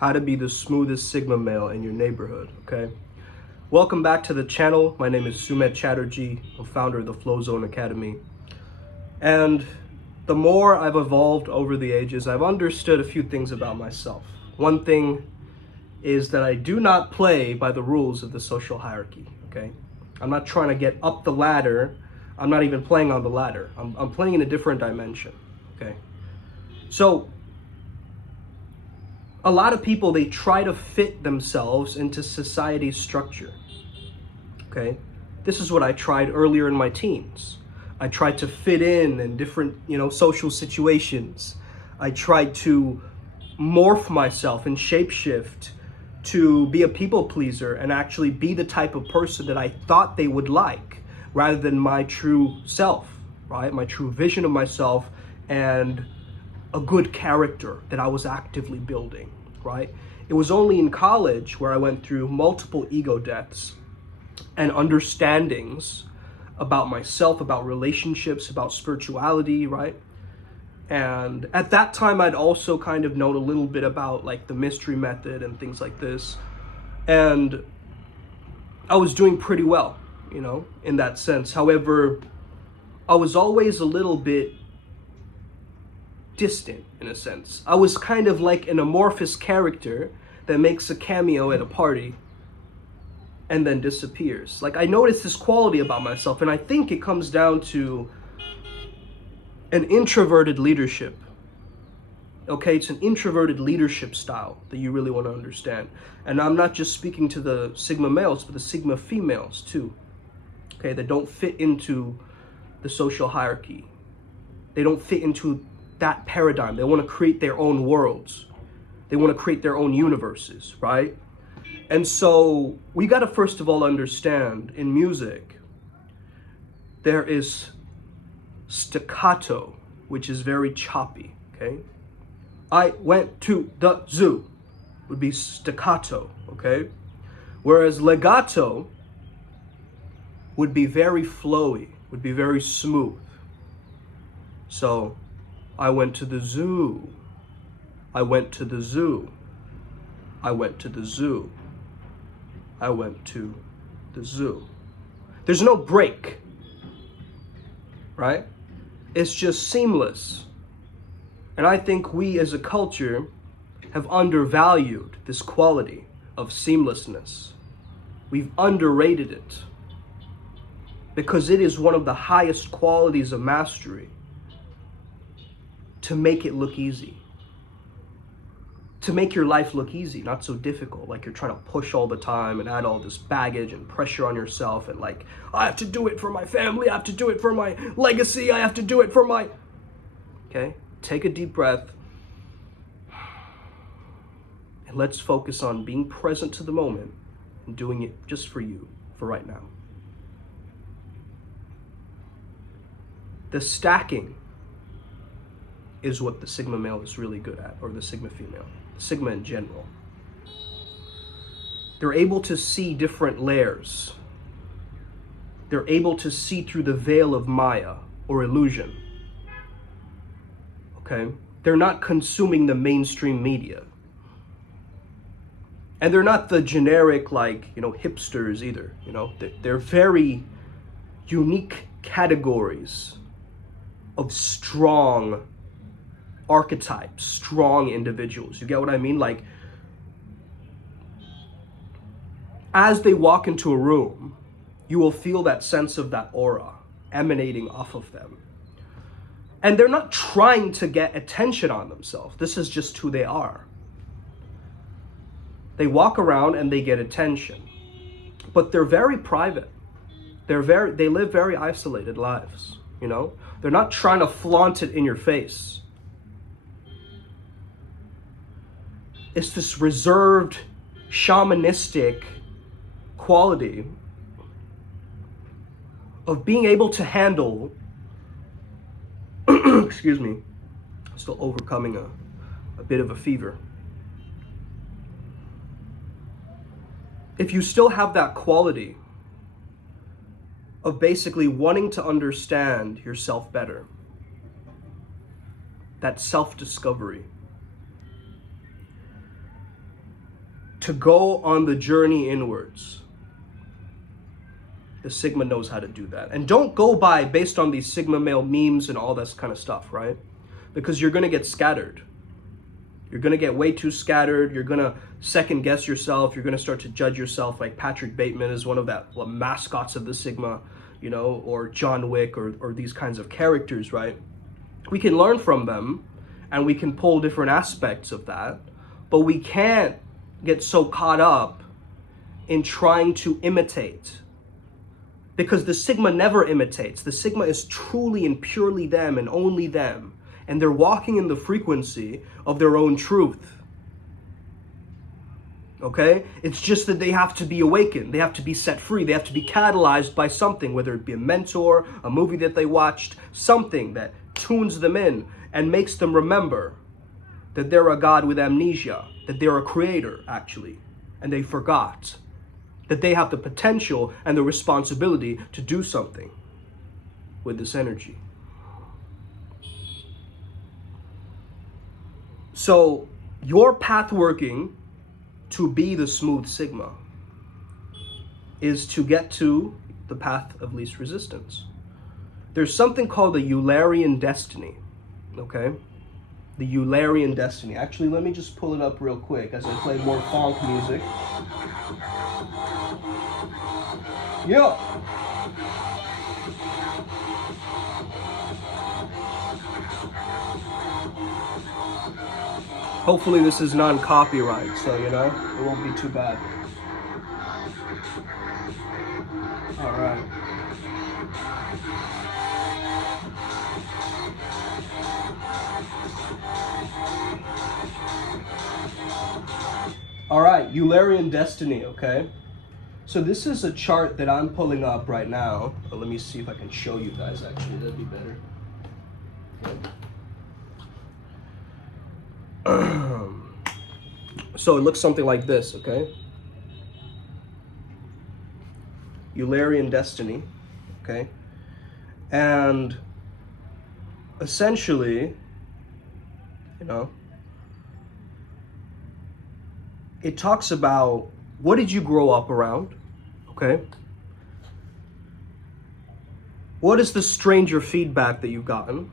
how to be the smoothest Sigma male in your neighborhood, okay? Welcome back to the channel. My name is Sumedh Chatterjee, I'm founder of the Flow Zone Academy. And the more I've evolved over the ages, I've understood a few things about myself. One thing is that I do not play by the rules of the social hierarchy, okay? I'm not trying to get up the ladder. I'm not even playing on the ladder. I'm playing in a different dimension, okay? So, a lot of people, they try to fit themselves into society's structure, okay? This is what I tried earlier in my teens. I tried to fit in different, social situations. I tried to morph myself and shapeshift to be a people pleaser and actually be the type of person that I thought they would like, rather than my true self, right? My true vision of myself and a good character that I was actively building, right? It was only in college where I went through multiple ego deaths and understandings about myself, about relationships, about spirituality, right? And at that time, I'd also kind of known a little bit about like the mystery method and things like this. And I was doing pretty well, in that sense. However, I was always a little bit distant, in a sense. I was kind of like an amorphous character that makes a cameo at a party and then disappears. Like, I noticed this quality about myself, and I think it comes down to an introverted leadership. Okay, it's an introverted leadership style that you really want to understand. And I'm not just speaking to the Sigma males, but the Sigma females too. Okay, that don't fit into the social hierarchy. They don't fit into that paradigm. They want to create their own worlds. They want to create their own universes, right? And so we got to first of all understand in music, there is staccato, which is very choppy, okay? I went to the zoo would be staccato, okay? Whereas legato would be very flowy, would be very smooth. So, I went to the zoo. I went to the zoo. I went to the zoo. I went to the zoo. There's no break, right? It's just seamless. And I think we as a culture have undervalued this quality of seamlessness. We've underrated it because it is one of the highest qualities of mastery, to make it look easy. To make your life look easy, not so difficult, like you're trying to push all the time and add all this baggage and pressure on yourself and like, I have to do it for my family, I have to do it for my legacy, I have to do it for my... Okay, take a deep breath and let's focus on being present to the moment and doing it just for you, for right now. The stacking is what the Sigma male is really good at, or the Sigma female, Sigma in general. They're able to see different layers. They're able to see through the veil of Maya or illusion. Okay? They're not consuming the mainstream media. And they're not the generic, hipsters either. They're very unique categories of strong archetypes, strong individuals. You get what I mean? Like, as they walk into a room, you will feel that sense of that aura emanating off of them. And they're not trying to get attention on themselves. This is just who they are. They walk around and they get attention. But they're very private. They live very isolated lives, They're not trying to flaunt it in your face. It's this reserved, shamanistic quality of being able to handle, excuse me, still overcoming a bit of a fever. If you still have that quality of basically wanting to understand yourself better, that self-discovery, to go on the journey inwards. The Sigma knows how to do that. And don't go by based on these Sigma male memes and all this kind of stuff, right? Because you're going to get scattered. You're going to get way too scattered. You're going to second guess yourself. You're going to start to judge yourself, like Patrick Bateman is one of the mascots of the Sigma, you know, or John Wick, or these kinds of characters, right? We can learn from them and we can pull different aspects of that, but we can't get so caught up in trying to imitate, because the Sigma never imitates. The Sigma is truly and purely them and only them. And they're walking in the frequency of their own truth. Okay? It's just that they have to be awakened. They have to be set free. They have to be catalyzed by something, whether it be a mentor, a movie that they watched, something that tunes them in and makes them remember that they're a God with amnesia, that they're a creator, actually, and they forgot that they have the potential and the responsibility to do something with this energy. So your path working to be the smooth Sigma is to get to the path of least resistance. There's something called the Eulerian destiny, okay? The Eulerian destiny. Actually, let me just pull it up real quick as I play more funk music. Yo! Hopefully this is non-copyright, so, you know, it won't be too bad. All right. All right, Eulerian destiny, okay? So this is a chart that I'm pulling up right now. Let me see if I can show you guys, actually. That'd be better. Okay. So it looks something like this, okay? Eulerian destiny, okay? And essentially, you know, it talks about what did you grow up around, okay? What is the stranger feedback that you've gotten,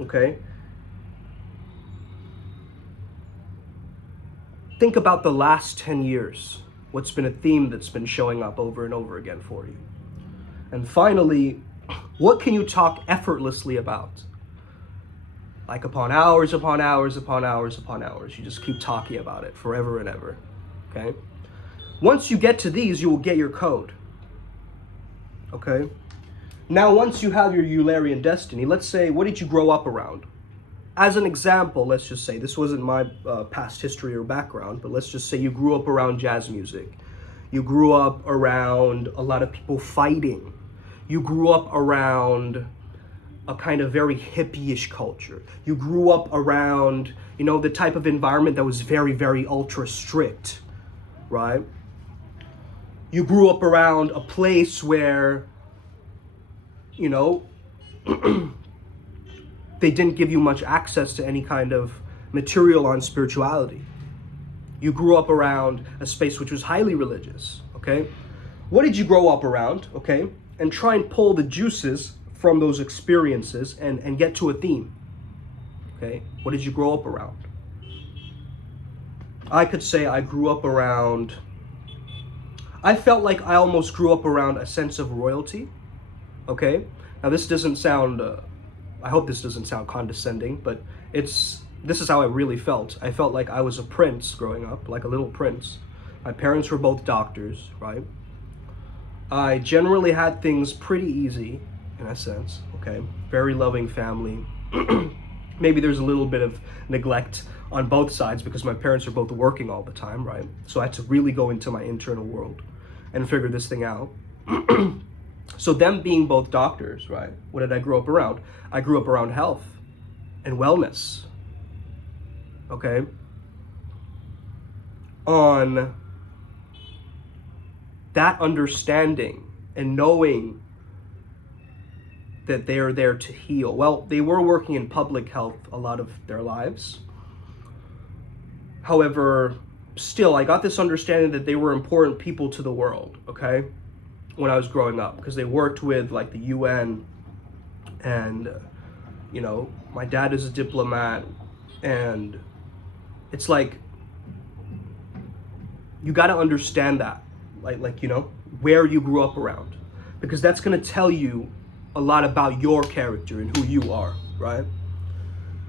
okay? Think about the last 10 years. What's been a theme that's been showing up over and over again for you? And finally, what can you talk effortlessly about? Like upon hours, upon hours, upon hours, upon hours. You just keep talking about it forever and ever, okay? Once you get to these, you will get your code, okay? Now, once you have your Eulerian destiny, let's say, what did you grow up around? As an example, let's just say, this wasn't my past history or background, but let's just say you grew up around jazz music. You grew up around a lot of people fighting. You grew up around a kind of very hippie-ish culture. You grew up around, you know, the type of environment that was very, very ultra strict, right? You grew up around a place where, you know, they didn't give you much access to any kind of material on spirituality. You grew up around a space which was highly religious, okay? What did you grow up around, okay? And try and pull the juices from those experiences and get to a theme, okay? What did you grow up around? I could say I grew up around, I felt like I almost grew up around a sense of royalty, okay? Now this doesn't sound, I hope this doesn't sound condescending, but this is how I really felt. I felt like I was a prince growing up, like a little prince. My parents were both doctors, right? I generally had things pretty easy, in a sense, okay? Very loving family. Maybe there's a little bit of neglect on both sides because my parents are both working all the time, right? So I had to really go into my internal world and figure this thing out. So them being both doctors, right? What did I grow up around? I grew up around health and wellness, okay? On that understanding and knowing that they are there to heal. Well, they were working in public health a lot of their lives. However, still, I got this understanding that they were important people to the world, okay, when I was growing up, because they worked with like the UN, and you know, my dad is a diplomat, and it's like, you got to understand that, like, you know, where you grew up around, because that's going to tell you a lot about your character and who you are, right?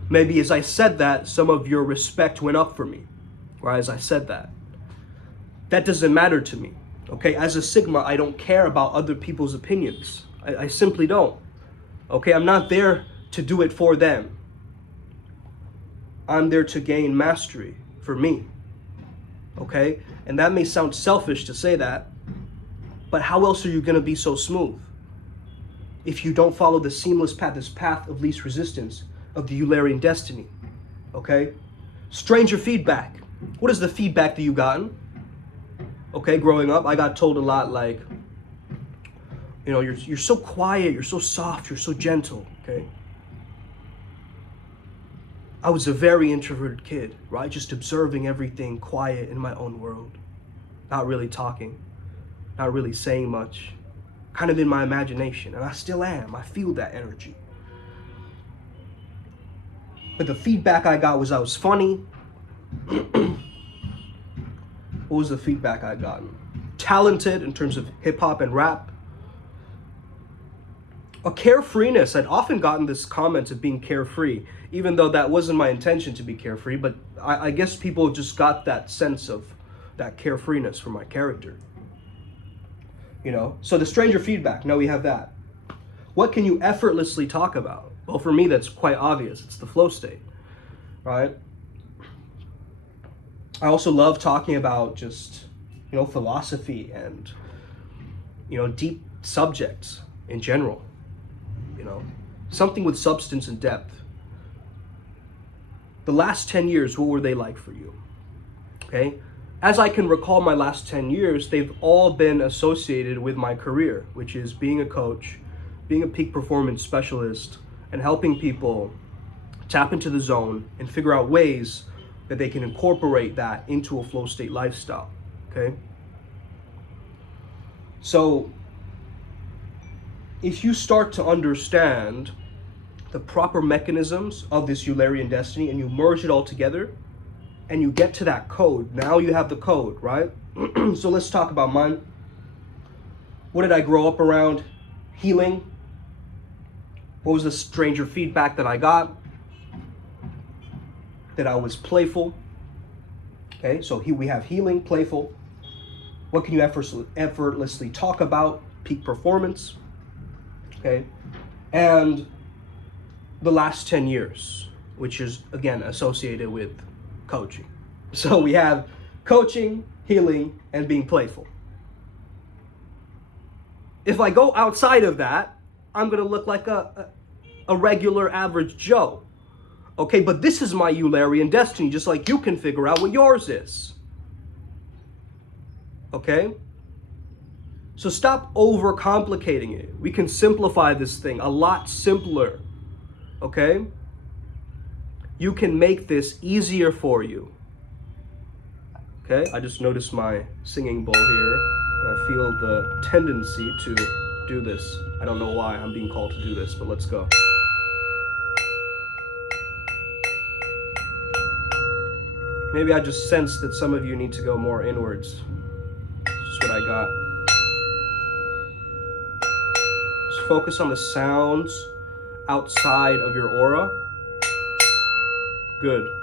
Maybe as I said that, some of your respect went up for me, or as I said that. That doesn't matter to me, okay? As a Sigma, I don't care about other people's opinions. I simply don't, okay? I'm not there to do it for them. I'm there to gain mastery for me, okay? And that may sound selfish to say that, but how else are you gonna be so smooth if you don't follow the seamless path, this path of least resistance of the Eulerian destiny, okay? Stranger feedback. What is the feedback that you've gotten? Okay, growing up, I got told a lot like, you know, you're so quiet, you're so soft, you're so gentle, okay? I was a very introverted kid, right? Just observing everything quiet in my own world. Not really talking, not really saying much, kind of in my imagination, and I still am. I feel that energy. But the feedback I got was I was funny. What was the feedback I got? Talented in terms of hip hop and rap. A carefreeness. I'd often gotten this comment of being carefree, even though that wasn't my intention to be carefree, but I guess people just got that sense of that carefreeness from my character. You know, so the stranger feedback, now we have that. What can you effortlessly talk about? Well, for me, that's quite obvious. It's the flow state, right? I also love talking about just, you know, philosophy and, you know, deep subjects in general, you know, something with substance and depth. The last 10 years, what were they like for you? Okay. As I can recall my last 10 years, they've all been associated with my career, which is being a coach, being a peak performance specialist, and helping people tap into the zone and figure out ways that they can incorporate that into a flow state lifestyle, okay? So if you start to understand the proper mechanisms of this Eulerian destiny and you merge it all together and you get to that code, now you have the code, right? So let's talk about mine. What did I grow up around? Healing. What was the stranger feedback that I got? That I was playful. Okay, so here we have healing, playful. What can you effortlessly talk about? Peak performance. Okay, and the last 10 years, which is again associated with coaching. So we have coaching, healing, and being playful. If I go outside of that, I'm gonna look like a regular average Joe. Okay, but this is my Eulerian destiny, just like you can figure out what yours is. Okay? So stop overcomplicating it. We can simplify this thing a lot simpler. Okay? You can make this easier for you. Okay? I just noticed my singing bowl here, and I feel the tendency to do this. I don't know why I'm being called to do this, but let's go. Maybe I just sense that some of you need to go more inwards. It's just what I got. Just focus on the sounds outside of your aura. Good.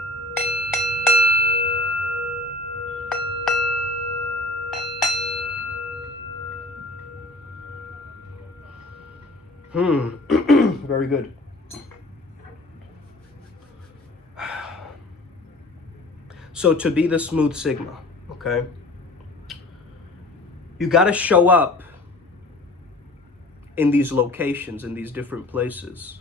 Very good. So to be the smooth Sigma, okay, you got to show up in these locations, in these different places,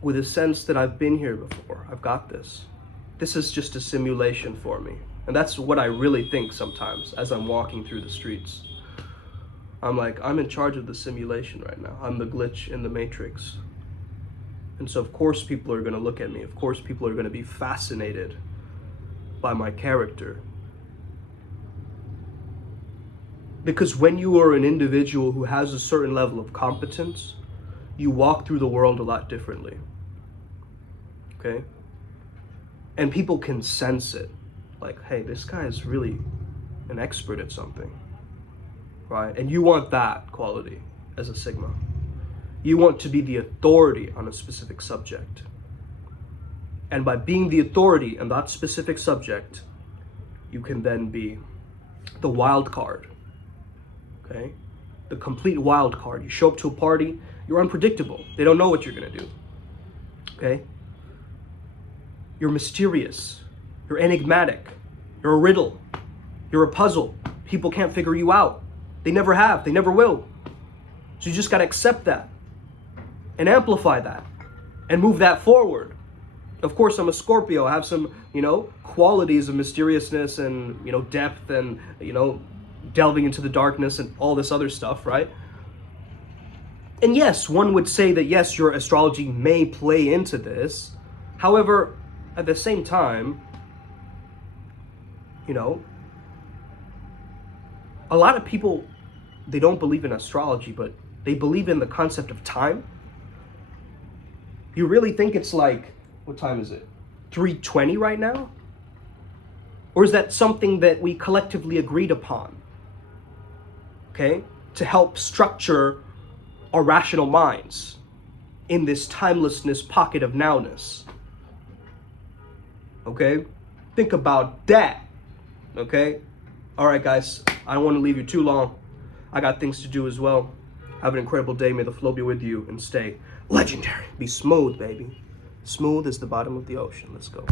with a sense that I've been here before. I've got this. This is just a simulation for me. And that's what I really think sometimes as I'm walking through the streets. I'm like, I'm in charge of the simulation right now. I'm the glitch in the matrix. And so of course people are going to look at me. Of course people are going to be fascinated by my character. Because when you are an individual who has a certain level of competence, you walk through the world a lot differently. Okay? And people can sense it. Like, hey, this guy is really an expert at something. Right? And you want that quality as a Sigma. You want to be the authority on a specific subject. And by being the authority on that specific subject, you can then be the wild card. Okay? The complete wild card. You show up to a party, you're unpredictable. They don't know what you're gonna do. Okay? You're mysterious. You're enigmatic. You're a riddle. You're a puzzle. People can't figure you out. They never have. They never will. So you just gotta accept that and amplify that and move that forward. Of course, I'm a Scorpio. I have some, qualities of mysteriousness and, depth and, delving into the darkness and all this other stuff, right? And yes, one would say that yes, your astrology may play into this. However, at the same time, a lot of people, they don't believe in astrology, but they believe in the concept of time. You really think it's like, what time is it? 3:20 right now? Or is that something that we collectively agreed upon? Okay? To help structure our rational minds in this timelessness pocket of nowness. Okay? Think about that. Okay? All right, guys. I don't want to leave you too long. I got things to do as well. Have an incredible day. May the flow be with you and stay legendary. Be smooth, baby. Smooth as the bottom of the ocean. Let's go.